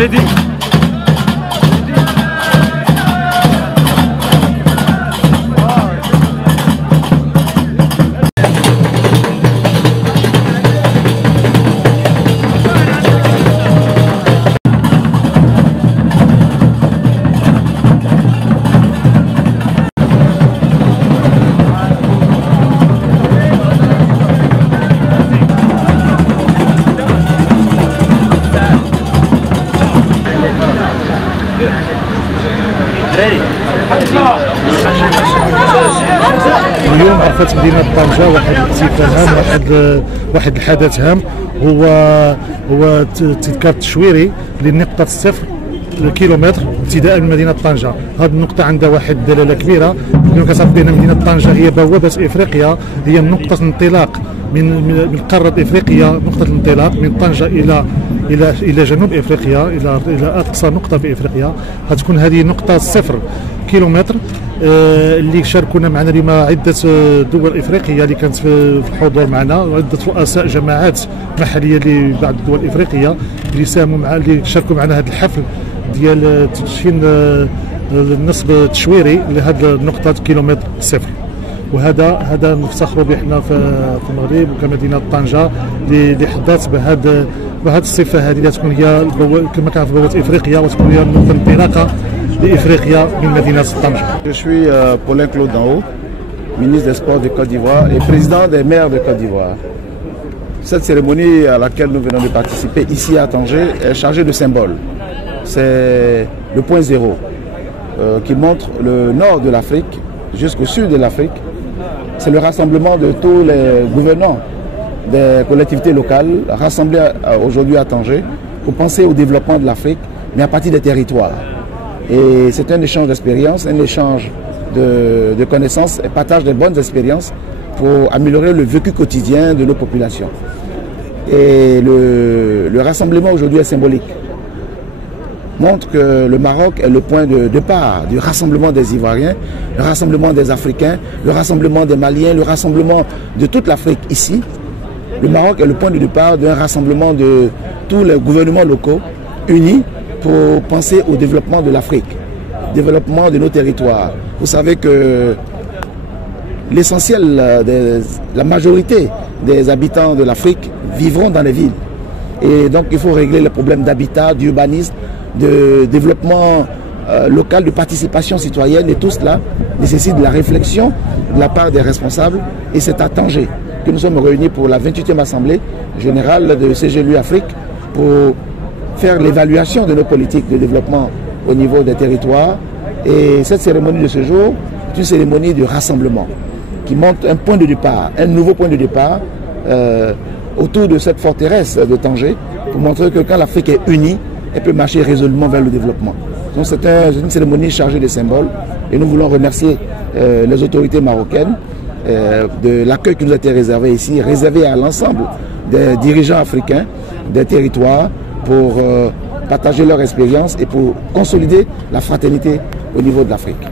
مهدي. اليوم عرفت مدينة طنجة واحد الاحتفال هام، واحد الحدث هام، هو تذكار تشويري لنقطة الصفر الكيلومتر ابتداء من مدينة طنجة. هذه النقطة عندها واحد الدلالة كبيرة، كما كتعرف بأن مدينة طنجة هي بوابة افريقيا، هي نقطة الانطلاق من قارة افريقيا، نقطة الانطلاق من طنجة الى جنوب افريقيا، الى اقصى نقطة في افريقيا. غتكون هذه نقطة صفر كيلومتر اللي شاركونا معنا اليوم عدة دول افريقية اللي كانت في الحضور معنا، وعدة رؤساء جماعات محلية لبعض الدول الافريقية اللي شاركوا معنا هذا الحفل ديال تدشين النصب التشويري لهذه النقطة كيلومتر صفر. وهذا نفتخروا به حنا في المغرب وكمدينة طنجة اللي حظات بهذه الصفة هذه اللي تكون هي كما كان في بوابة افريقيا، وتكون هي نقطة انطلاقة لافريقيا من مدينة طنجة. Je suis Paulin Claude Danho, ministre des Sports de Côte d'Ivoire et président des maires de Côte d'Ivoire. Cette cérémonie à laquelle nous venons de participer ici à Tanger est chargée de symboles. C'est le point zéro qui montre le nord de l'Afrique jusqu'au sud de l'Afrique. C'est le rassemblement de tous les gouvernants des collectivités locales rassemblés aujourd'hui à Tanger pour penser au développement de l'Afrique, mais à partir des territoires. Et c'est un échange d'expériences, un échange de connaissances et partage de bonnes expériences pour améliorer le vécu quotidien de nos populations. Et le rassemblement aujourd'hui est symbolique. Montre que le Maroc est le point de départ du rassemblement des Ivoiriens, le rassemblement des Africains, le rassemblement des Maliens, le rassemblement de toute l'Afrique ici. Le Maroc est le point de départ d'un rassemblement de tous les gouvernements locaux unis pour penser au développement de l'Afrique, développement de nos territoires. Vous savez que l'essentiel, la majorité des habitants de l'Afrique vivront dans les villes. Et donc il faut régler les problèmes d'habitat, d'urbanisme, de développement local, de participation citoyenne, et tout cela nécessite de la réflexion de la part des responsables. Et c'est à Tanger que nous sommes réunis pour la 28e Assemblée générale de CGLU Afrique pour faire l'évaluation de nos politiques de développement au niveau des territoires. Et cette cérémonie de ce jour est une cérémonie de rassemblement qui montre un point de départ, un nouveau point de départ autour de cette forteresse de Tanger pour montrer que quand l'Afrique est unie, elle peut marcher résolument vers le développement. Donc c'est une cérémonie chargée de symboles et nous voulons remercier les autorités marocaines de l'accueil qui nous a été réservé ici, réservé à l'ensemble des dirigeants africains des territoires pour partager leur expérience et pour consolider la fraternité au niveau de l'Afrique.